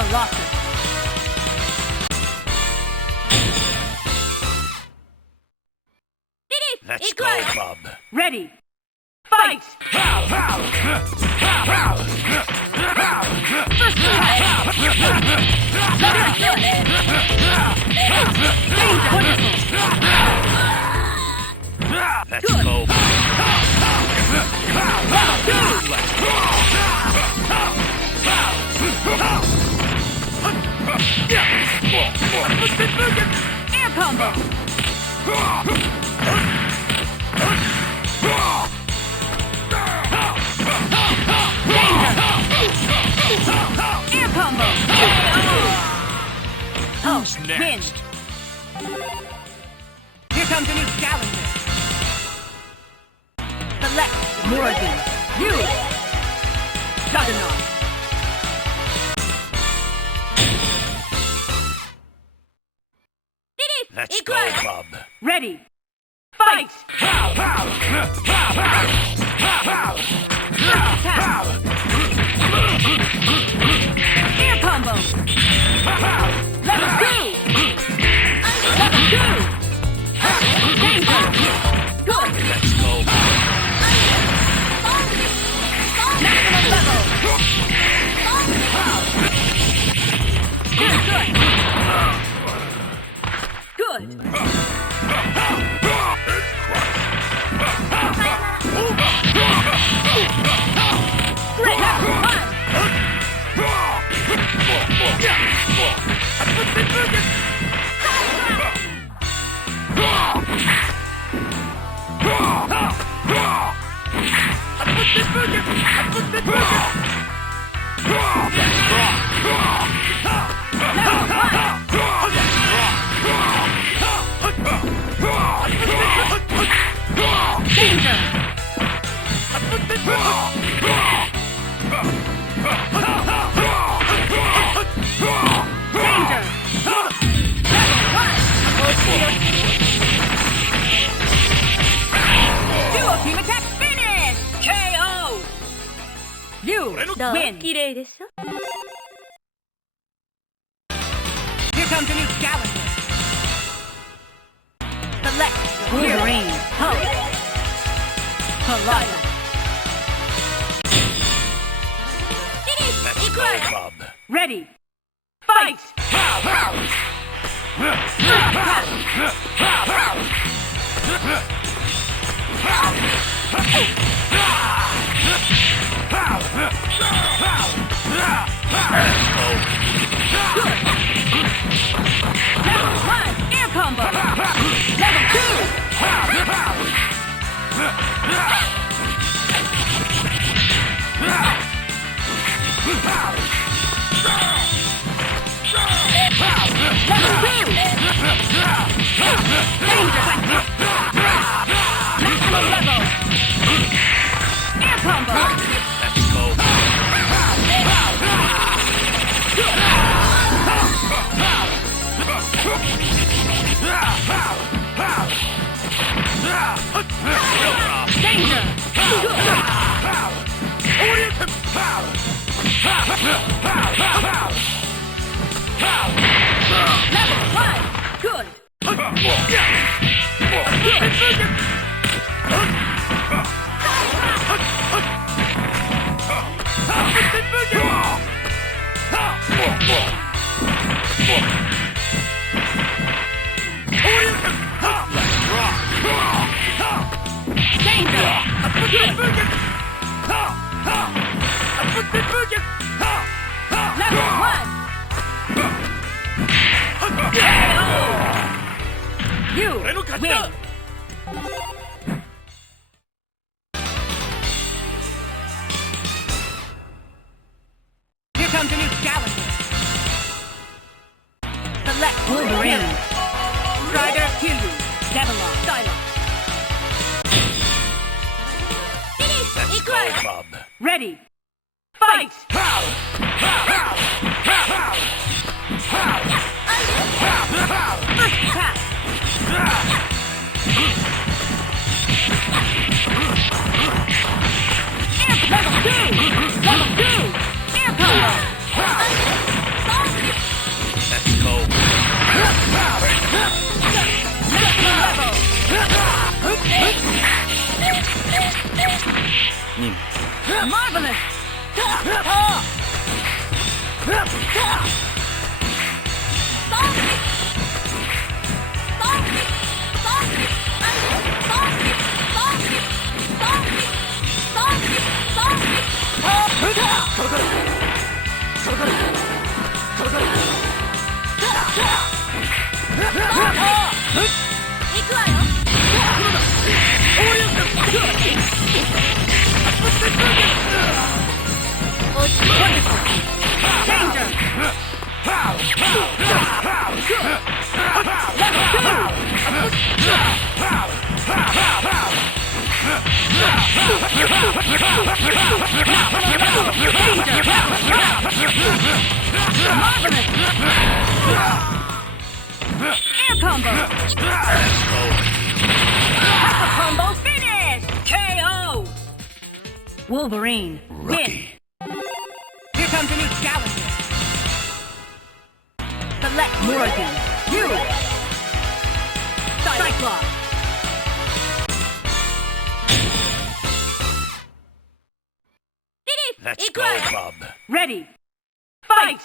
Colossus. Let's go, bub. Ready. Fight! First Let's go. Air combo! Air combo! Who's next? Here comes a new challenger. Select more of these. You! Juggernaut! Let's go, bub. Ready! Fight! Air combo! Level 2! Level 2! Danger! Good! Let's go. Maximum level! Good! Good! Great! Level 1! Danger! Danger! Duo team attack finish! KO! You win! Here comes a new challenger. Select Wolverine. Hulk. Colossus. Let's go, bub. Ready. Fight! Level 1, air combo. Level 2. Maximum level! Air combo! Let's go. Danger! Level 1! Good! Danger! Level 1! You win! Here comes a new challenger. Select Wolverine. Strider Kiryu. Devilon. Stylon. Let's go, bub. Ready. Fight! First attack! Air level 2! Level 2! Air combo! Air combo! Hyper combo finish! KO! Wolverine, win! Here comes a new challenger! Select Morgan, you! Cyclops! Let's go, Bob. Ready! Fight!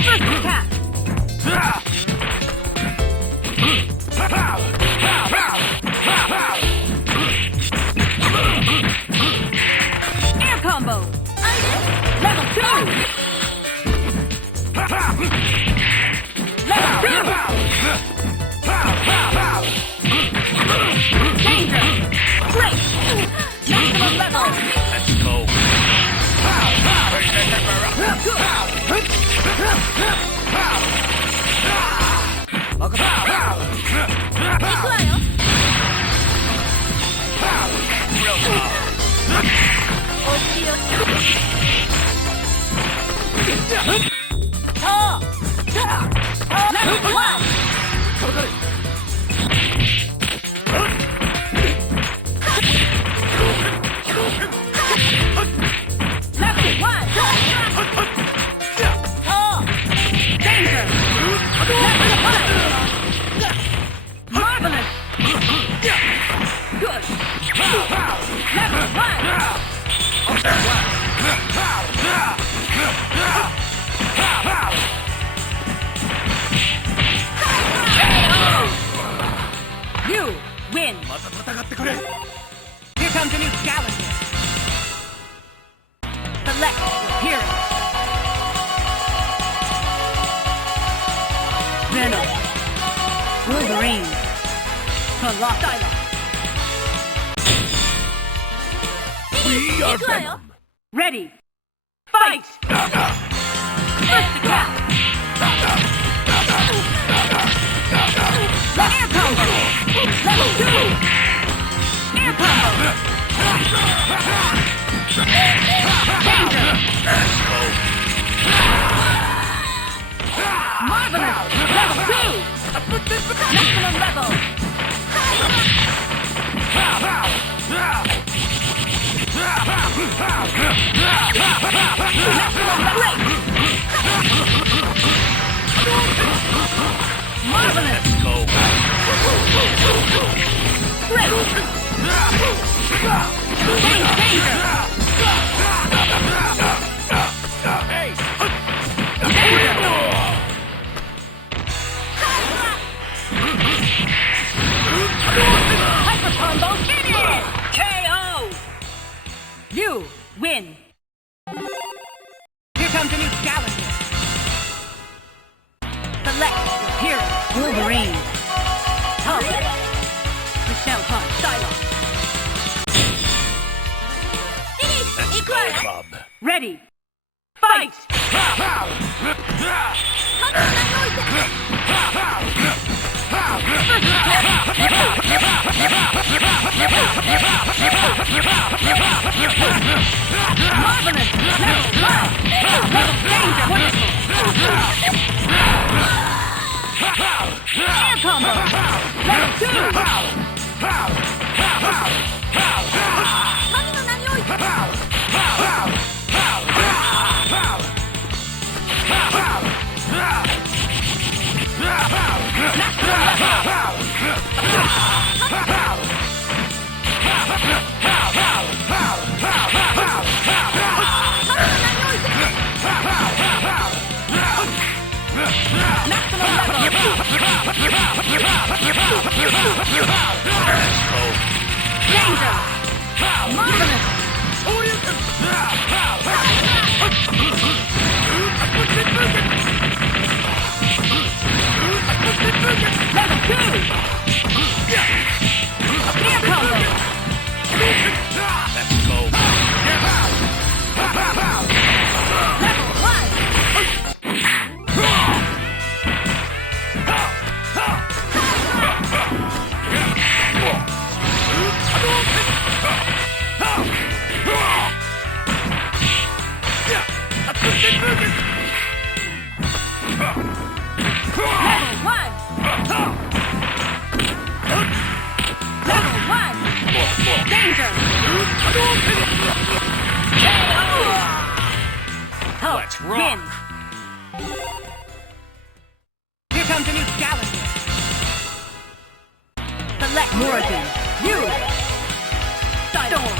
First attack! Air combo! Level 2! Level 2! Danger! Great! Maximum level! Let's go. Level 1! You win! Here comes a new challenger! Select your hero! Venom! Wolverine! Psylocke! We are Venom! Ready! Fight! First attack! Air combo! Level 2! Air combo! Danger! Marvelous! Level 2! Maximum level! Marvelous! Let's go. Great! Danger! Hyper combo finish! KO! You win! Here comes a new challenger! Select your hero! Wolverine! Tom! Michelle Hunt! Psylocke! Let's go, Bob. Ready! Fight! Marvelous! Level 1! Level danger! Air combo! Level 2! Maximum level! Air combo. Let's go. Level 1. Danger! Let's rock. Here comes a new challenger. Select Morgan. You. Storm.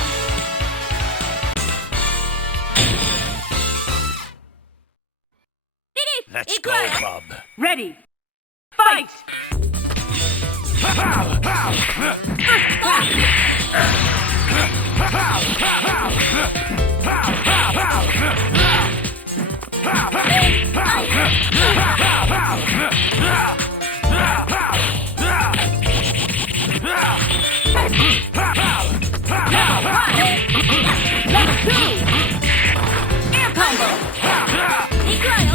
Let's go, Bob. Ready. Fight! Level 2! Air combo! 이거요?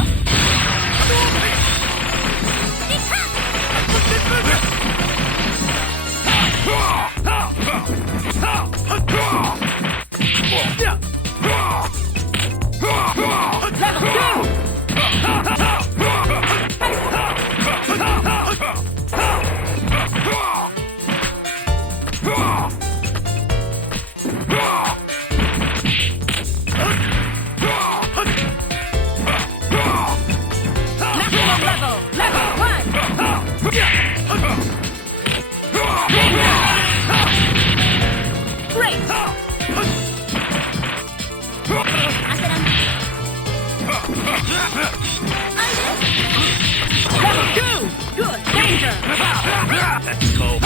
Let's go.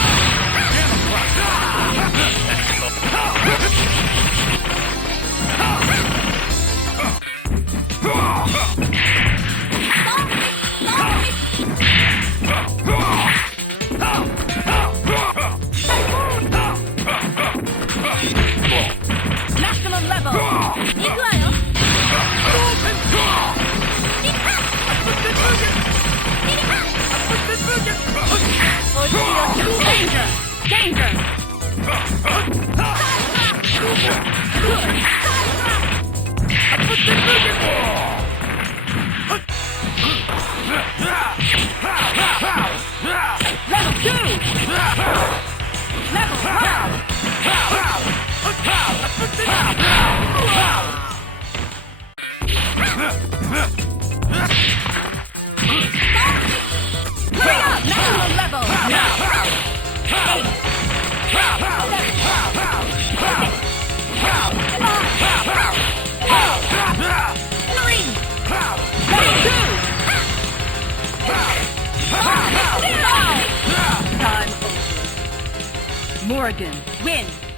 Maximum level. 이거요? Danger! Danger! Level 2! Level 1! Hurry up! Maximum level! Time over. Morgan, win!